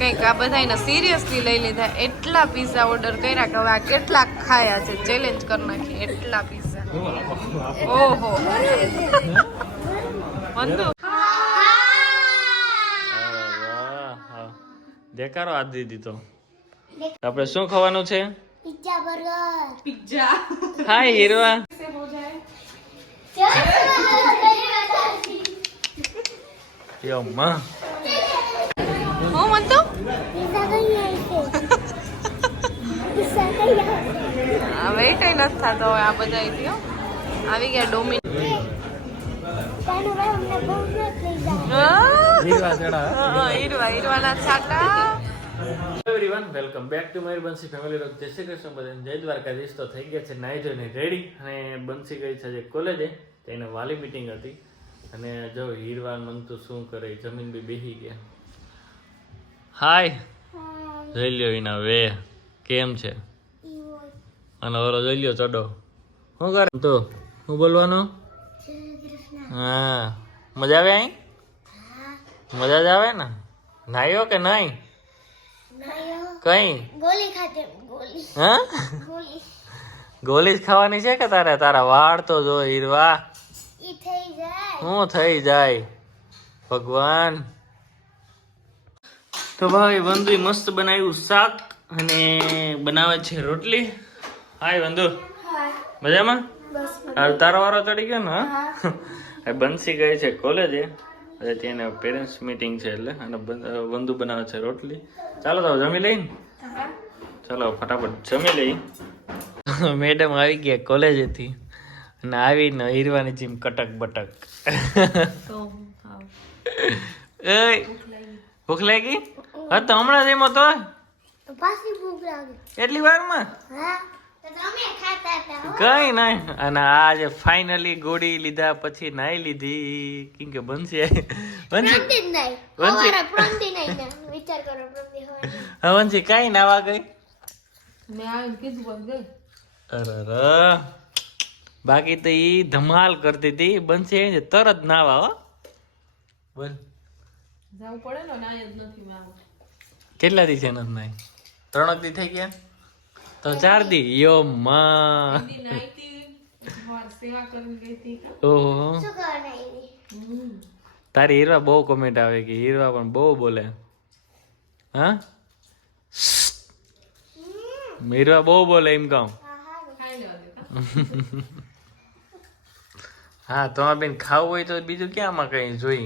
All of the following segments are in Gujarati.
કંઈક આ બધાને સિરિયસલી લઈ લીધા. એટલા પીઝા ઓર્ડર કર્યા કે હવે આ કેટલા ખાયા છે? ચેલેન્જ કરી નાખી. એટલા પીઝા ઓહો. મંદુ. દેખારો આ દીધી તો. આપણે શું ખાવાનું છે? પિઝા બર્ગર પિઝા હા હીરવા યો માં. મંતુ पिज्जा कहीं है इसे पिज्जा कहीं है આ વેઇટ નથી થતો હવે આ બધા અહીંથી હો. આવી ગયા ડોમિન कानू भाई हमने बहुत पिज्जा હીરવા ચડા હીરવા હીરવાના છાટા એવરીવન વેલકમ બેક ટુ મારી બંસી ફેમિલી રોક જય શ્રી કૃષ્ણ બધાને જય દ્વારકાધીશ તો થઈ ગયા છે નાઈ જોઈને રેડી અને બંસી ગઈ છે જે કોલેજે તેને વાલી મીટિંગ હતી અને જો હીરવાન મનતું શું કરે જમીન બી બેહી ગયા હાય જોઈ લ્યો એના વે. કેમ છે? અને ઓરો જોઈ લ્યો ચડો. શું કરે તો શું બોલવાનું? હા. મજા આવે અહીં? મજા જ આવે ને? નાયો કે નહીં? કઈ? હા? ગોલી. જ ખાવાની છે કે તારે? તારા વાળ તો જો હીરવા. શું થઈ જાય? ભગવાન. તો ભાઈ વંદુ મસ્ત બનાવ્યું શાક અને બનાવે છે રોટલી. હાય વંદુ. મજામાં? હાલ તારો વારો ચડી ગયો ને હા? બંસી ગઈ છે કોલેજે આજે ત્યાં પેરેન્ટ્સ મીટિંગ છે એટલે અને વંદુ બનાવે છે રોટલી. ચાલો તો જમી લઈ ચાલો ફટાફટ જમી લઈ. મેડમ આવી ગયા કોલેજેથી અને આવીને હીરવાની જેમ કટક બટક. ભૂખ લાગી. હા તો હમણાં જ એમાં તો પાછી ભૂખ લાગે. એટલી વારમાં? હા તો તમે ખાતા હતા હો. કઈ નહીં. અને આજે ફાઇનલી ગોળી લીધા પછી નાઈ લીધી. કેમ કે બનશે બનશે વંશી. કઈ નાવા ગઈ? અરે. બાકી તો ઈ ધમાલ કરતી હતી. બનશે એ તરત નાવા હો. બોલ જવું પડે ને નાય જ નથી કેટલા દી છે નથી નાઈ ત્રણ દી થઈ ગયા? તો ચાર દી? યો માં. ઓહો. તારી હીરવા બહુ કોમેન્ટ આવે કે હીરવા પણ બહુ બોલે. હા? હીરવા બહુ બોલે એમ કહું. હા તો આ બેન ખાવું હોય તો બીજું ક્યાં આમાં કઈ જોઈ?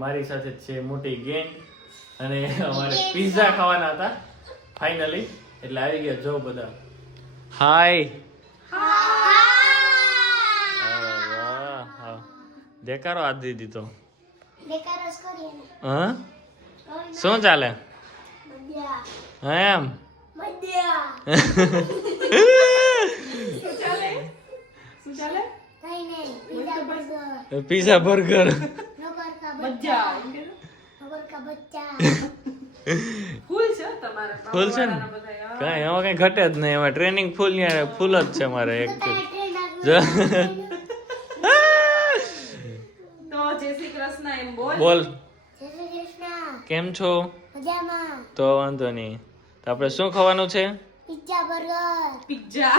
મારી સાથે છે મોટી ગેંગ. અને અમારે પિઝા ખાવાના હતા. ફાઇનલી એટલે આવી ગયા. જો બધા. હાય દેખાડો આ દીધી તો. હા? શું ચાલે? હા એમ? મજા. શું ચાલે? કઈ નહીં. પિઝા બર્ગર મજા. ફૂલ છે ને? કાંઈ એમાં કઈ ઘટે જ નહીં. એમાં ટ્રેનિંગ ફૂલ ફૂલ જ છે મારે એક તો જય શ્રી કૃષ્ણ એમ બોલ. કેમ છો? મજામાં. તો વાંધો નહીં. તો આપણે શું ખાવાનું છે? Pizza burger. Pizza.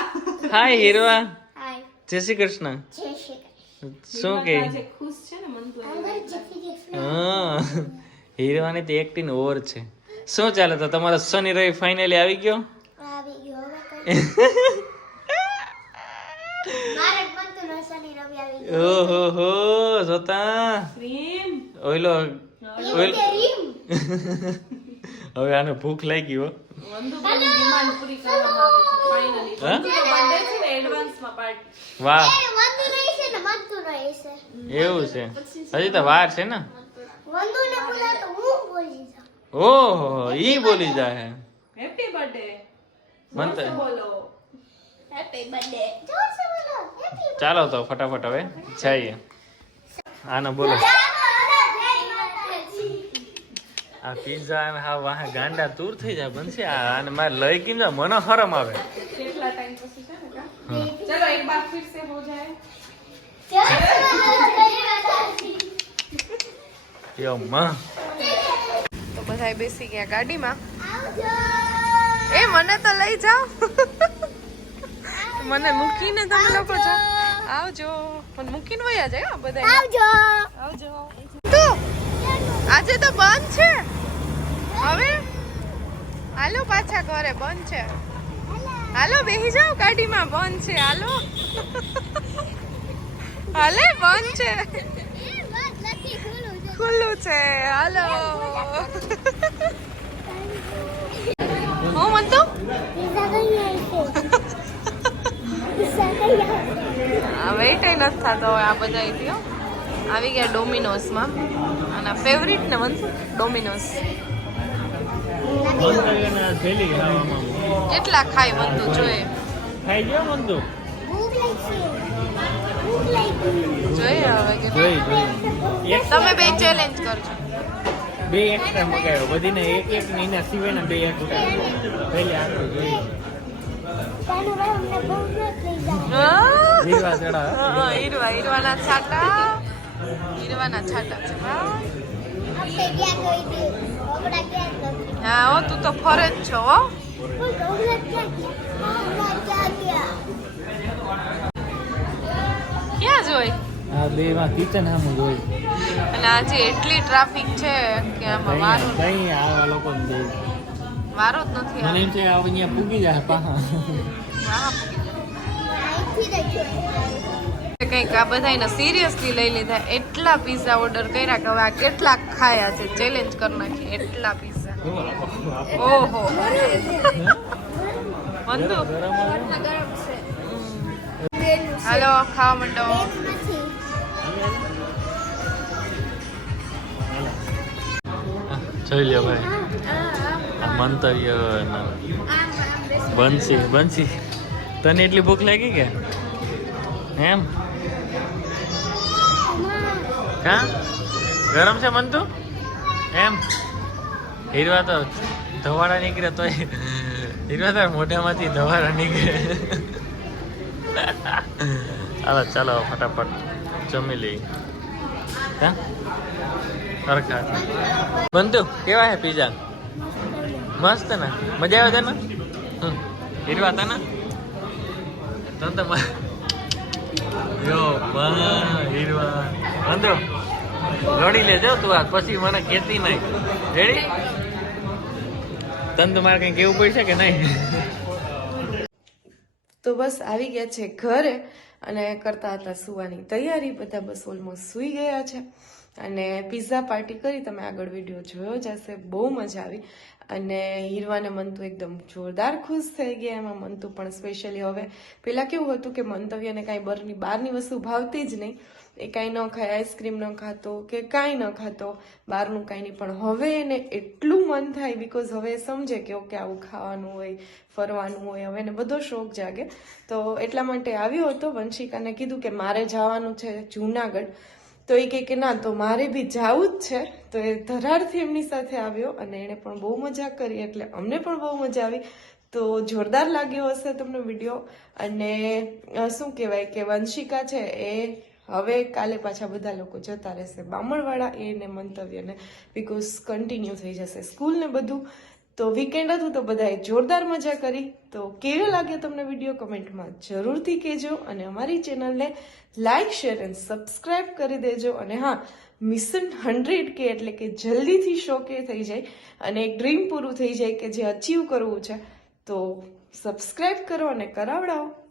Hi Hirva. Hi. Jai Shri Krishna. જય શ્રી કૃષ્ણ. શું કે? ખુશ છે ને મન તો હા. હીરવાની તો એક્ટિંગ ઓવર છે. શું ચાલે તો તમારો શનિ રવિ ફાઇનલી આવી ગયો? ઓહો હો જોતા. ઓઈલો હવે આને ભૂખ લાગી હો. વાહ. એ વંદુ રહી છે ને મનતું રહી છે. એવું છે. હજી તો વાર છે ને? વંદુ ને બોલા તો હું બોલી જા ઓહો ઈ બોલી જાય હેપી બર્થડે મન બોલો. હેપી બર્થડે જોર સે બોલો હેપી ચાલો તો ફટાફટ હવે જઈએ. આને બોલો. આ પિઝા ને હા વાહ ગાંડા દૂર થઈ જાય બનશે. આ અને મારે લઈ કેમ જાય મને હરમ આવે. કેટલા ટાઈમ પછી છે ને કા? ચલો એક બાર ફિર સે હો જાય. તો બધાય બેસી ગયા ગાડીમાં. એ મને તો લઈ જાઓ. મને મૂકીને તમે લોકો આવજો. મને મૂકીને વયા જાય બધા આવજો. આવજો. તું આજે તો બંધ છે. હવે? હાલો પાછા ઘરે બંધ છે. હાલો બેસી જાઓ ગાડીમાં. બંધ છે હાલો. હાલે બંધ છે. ખુલ્લું છે. હાલો. હું મનતો? વેઇટ નથી થતો હવે આ બધા થયો આવી ગયા ડોમિનોઝમાં. અને ફેવરિટ ને મનસુ ડોમિનોઝ. થેલી કેટલા ખાય મનતું? જોઈએ. ખાઈ ગયો મન તો ભૂખ લાગશે ભૂખ લાગી જોઈએ હવે કે જોઈ જોઈ એક તમે બે ચેલેન્જ કરજો. બે એક્સ્ટ્રા મગાવ્યો બધીને એક એક ને એના સિવાયના બે એક્સ્ટ્રા પહેલે આખું જોઈ તાનું ભાઈ અમને ભૂખ નથી લઈ જાય હા, જીરવા ચડા હા, હીરવા. હીરવાના છાટા. હીરવાના છાટા છે હા. આપણે ક્યાં ગઈ હતી કપડા ક્યાં નથી હા હો તું તો ફરે જ છો હો. કોઈ કપડા ક્યાં ગયા કપડા ક્યાં ગયા ક્યાં જોઈ? આ બે માં કિચન સામું જોઈ. અને આજે એટલી ટ્રાફિક છે કે આમાં વારો કઈ આવા લોકો દે વારો જ નથી મને એમ છે આ અહીંયા પૂગી જાય પાહા. કંઈક આ બધાને સિરિયસલી લઈ લીધા. એટલા પીઝા ઓર્ડર કર્યા કે હવે આ કેટલા ખાયા છે. ચેલેન્જ કરી નાખી. એટલા પીઝા ઓહો. બંધુ હાલો ખાવા માંડો. જોઈ લ્યો ભાઈ. મંતવ્ય બનશી બનશી તને એટલી ભૂખ લાગી કે? એમ? હા ગરમ છે મન તું એમ? હીરવા તો ધવાડા નીકળે તો હીરવા તો મોઢામાંથી ધવાડા નીકળે. ચાલો ચાલો ફટાફટ. જમી લઈ. કેવા હે પીઝા? મસ્ત ને? મજા આવે તને. હીરવા તને? તને તો બંધો, લડી લેજો તું આ પછી મને કેતી નહીં. રેડી તને તો મારે કઈ કેવું પડશે કે નહીં? તો બસ આવી ગયા છે ઘરે. અને કરતા હતા સુવાની તૈયારી. બધા બસ ઓલમોસ્ટ સૂઈ ગયા છે. અને પિઝા પાર્ટી કરી તમે આગળ વીડિયો જોયો જશે બહુ મજા આવી. અને હીરવાને મંતુ એકદમ જોરદાર ખુશ થઈ ગયા. એમાં મંતુ પણ સ્પેશિયલી હવે પેલા કેવું હતું કે મંતવ્યને કાંઈ બરની બહારની વસ્તુ ભાવતી જ નહીં. એ કાંઈ ન ખાય આઈસ્ક્રીમ ન ખાતો કે કાંઈ ન ખાતો. બહારનું કાંઈ નહીં. પણ હવે એને એટલું મન થાય બિકોઝ હવે સમજે કે ઓકે આવું ખાવાનું હોય, ફરવાનું હોય. હવે એને બધો શોખ જાગે. તો એટલા માટે આવ્યો હતો વંશિકાને કીધું કે મારે જવાનું છે જુનાગઢ. તો એ કહે કે ના, તો મારે બી જવું જ છે. તો એ ધરારથી એમની સાથે આવ્યો અને એણે પણ બહુ મજા કરી, એટલે અમને પણ બહુ મજા આવી. તો જોરદાર લાગ્યો હશે તમને વીડિયો. અને શું કહેવાય કે વંશિકા છે એ હવે કાલે પાછા બધા લોકો જતા રહેશે બામણવાળા એને મંતવ્યને બિકોઝ કન્ટિન્યુ થઈ જશે સ્કૂલ ને બધું. તો વીકેન્ડ હતું તો બધાએ જોરદાર મજા કરી. તો કેવો લાગ્યો તમને વીડિયો કમેન્ટમાં જરૂરથી કહેજો અને અમારી ચેનલને લાઇક શેર એન્ડ સબસ્ક્રાઇબ કરી દેજો. અને હા, મિશન હંડ્રેડ કે એટલે કે જલ્દીથી શો કે થઈ જાય અને એક ડ્રીમ પૂરું થઈ જાય કે જે અચીવ કરવું છે. તો સબસ્ક્રાઇબ કરો અને કરાવડાવો.